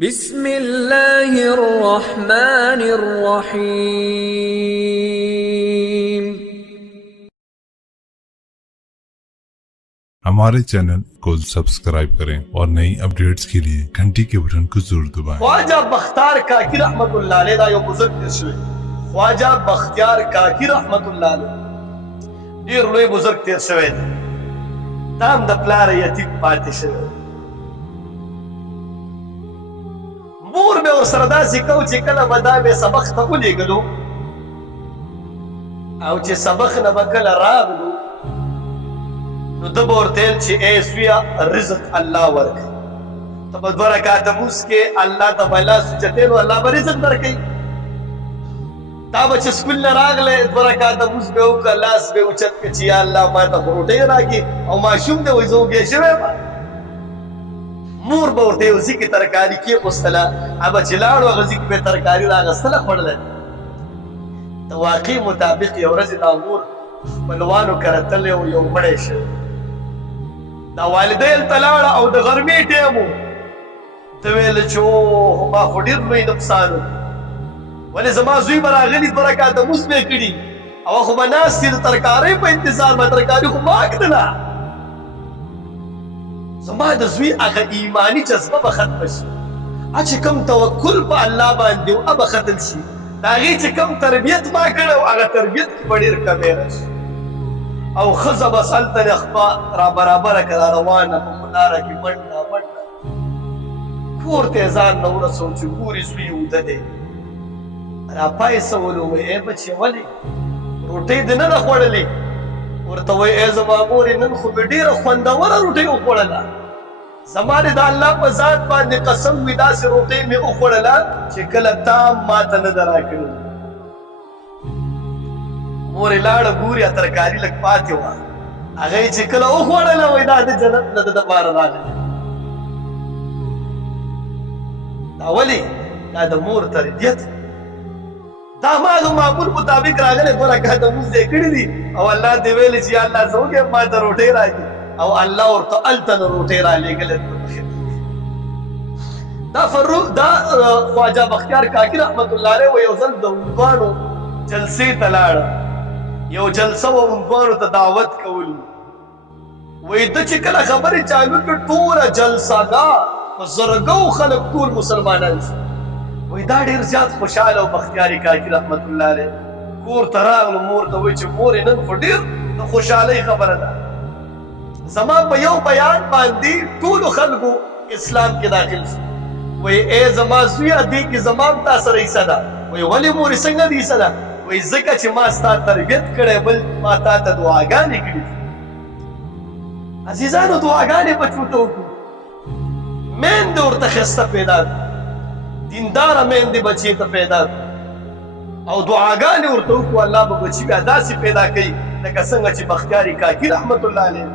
بسم الله الرحمن الرحيم। हमारे चैनल को सब्सक्राइब करें और नई अपडेट्स के लिए घंटी के बटन को जरूर दबाएं। ख्वाजा बख्तियार काकी रहमतुल्लाह अलैह दा यो बुजुर्ग تیر شوی ख्वाजा बख्तियार काकी रहमतुल्लाह अलैह ډیر لوی बुजुर्ग تیر شوی دی دام د پلار یتیم پاتې شوی مور به ورسره داسې کو چې کله به دا به سبق ته ولېږلو او چې سبق نه به کله راغلو نو ده به ورته ویل چې ای سویه رزق الله ورکوي ته به 2 رکعته لمونځ کې الله ته به لاس اوچتې نو الله به رزق درکوي تا به چې سکول نه راغلی 2 رکعته لمونځ به وکړه لاس به اوچت کړه چې یا الله ما ته خو روټۍ راکړي او ماشوم دی وایي زه وږی شوی یم مور به ورته یو ځي کې ترکاري کېغوستله هغه چې لاړو هغه ځي کې به یې ترکاري راغستله خوړله د واقع مطابق یو ورځې دا مور خپلوانو کره تللی و یو مړی شوی دا والده هلته لاړه او د غرمې ټیم و ته ویله چې اوه ما خو ډېر لوی نقصان و ولې زما زوی به راغلي 2 رکعته لمونځ به یې کړي او خو به ناست دي د ترکارۍ په انتظار به ترکاري خو ما ږدله زما د زوی هغه ایماني جذبه به ختمه شي چې کوم توکل په الله باندې و به ختم شي د هغې چې کوم تربیت ما کړی و هغه تربیت کې به ډېر کمی راشي او ښځه بس هلته د خپه را برابره کړه را روانه په لاره کې منډه منډه کور ته یې ځان نه ورسو چې ګوري زوی اوده دی را پایڅولو وایي ای بچې ولې روټۍ دې نه ده خوړلې ورته وایي ای زما مورې نن خو مې ډېره خوندوره روټۍ وخوړله زما دې د الله په ذات باندې قسم وي داسې روټۍ مې وخوړله چې کله تا ما ته نه ده راکړې مورې لاړه ګوري ترکاري لږ پاتې وه هغه یې چې کله وخوړله وایي دا د جنت نه د دپاره راغلی دا ولې دا د مور تربیت دا هماغه معمول مطابق راغلی 2 رکعته لمونځ یې کړي دي او الله دې ویلي چې یا الله زه وږیم ما ته روټۍ راکړي او الله ورته هلته نه روټۍ رالېږلی دا خواجه بختیار کاکي رحمت الله علیه و یو ځل د هندوانو جلسې ته لاړه یو جلسه و هندوانو ته دعوت کول وایي ده چې کله خبرې چالو کړ ټوله جلسهګاه په زرګو خلک ټول مسلمانان شو وایي دا ډېر زیات خوشحاله و بختیاري کاکي رحمت الله علیه کور ته راغلو مور ته وایي چې مورې نن خو ډېر د خوشحالۍ خبره ده زما په یو بیان باندې ټولو خلکو اسلام کې داخل شو وایي ای زما زویه دې کې زما هم تا سره حصه ده وایي ولې مورې څنګه دې حصه ده وایي ځکه چې ما ستا تربیت کړی بل ما تا ته دعاګانې کړي دي عزیزانو دعاګانې بچو ته وکړو میندې ورته ښایسته پیدا ده دینداره میندې بچې ته پیدا ده او دعاګانې ورته وکړو الله به بچي بیا داسې پیدا کوي لکه څنګه چې بختیاري کاکي رحمت الله علیه